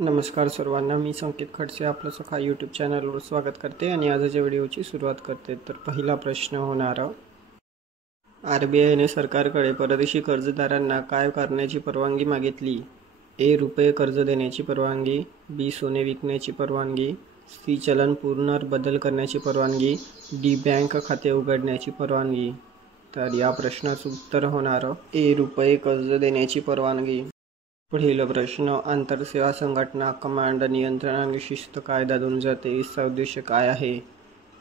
नमस्कार सर्वांना, मी संकेत खडसे आपलं सखा यूट्यूब चॅनलवर स्वागत करते आणि आजच्या व्हिडिओची सुरुवात करते. तर पहिला प्रश्न होणार, RBIने सरकारकडे परदेशी कर्जदारांना काय करण्याची परवानगी मागितली? ए. रुपये कर्ज देण्याची परवानगी, बी. सोने विकण्याची परवानगी, सी. चलन पुनर्बदल करण्याची परवानगी, डी. बँक खाते उघडण्याची परवानगी. तर या प्रश्नाचं उत्तर होणार ए. रुपये कर्ज देण्याची परवानगी. पुढील प्रश्न, आंतरसेवा संघटना कमांड नियंत्रण आणि शिस्त कायदा 2023 चा उद्देश काय आहे?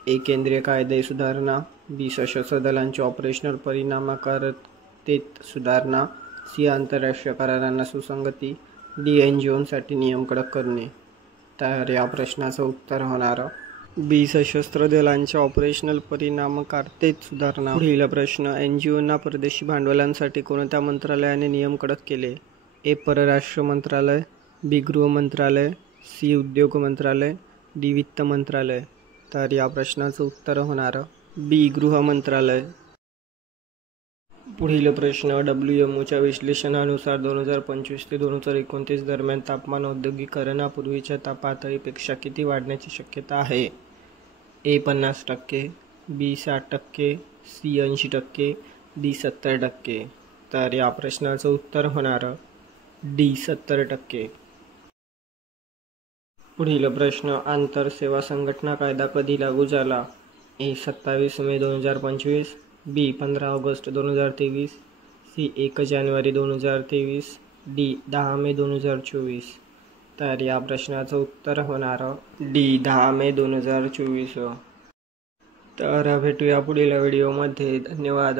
ए. केंद्रीय कायदे सुधारणा, बी. सशस्त्र दलांच्या ऑपरेशनल परिणामकारकतेत सुधारणा, सी. आंतरराष्ट्रीय करारांना सुसंगती, डी. NGOसाठी नियम कडक करणे. तर या प्रश्नाचं उत्तर होणार बी. सशस्त्र दलांच्या ऑपरेशनल परिणामकारकतेत सुधारणा. पुढील प्रश्न, NGOंना परदेशी भांडवलांसाठी कोणत्या मंत्रालयाने नियम कडक केले? ए. परराष्ट्र मंत्रालय, बी. गृह मंत्रालय, सी. उद्योग मंत्रालय, डी. वित्त मंत्रालय. तर या प्रश्नाचं उत्तर होणार बी. गृह मंत्रालय. पुढील प्रश्न, WMOच्या विश्लेषणानुसार 2025 ते 2029 दरम्यान तापमान औद्योगिकीकरणापूर्वीच्या पातळीपेक्षा किती वाढण्याची शक्यता आहे? ए. 50%, बी. 60%, सी. 80%, डी. 70%. तर या प्रश्नाचं उत्तर होणार डी. 70%. पुढील प्रश्न, आंतरसेवा संघटना कायदा कधी लागू झाला? ए. 27 मे 2025, बी. 15 ऑगस्ट 2023, सी. 1 जानेवारी 2023, डी. 10 मे 2024. तर या प्रश्नाचं उत्तर होणार डी. 10 मे 2024. तर भेटूया पुढील व्हिडिओमध्ये. धन्यवाद.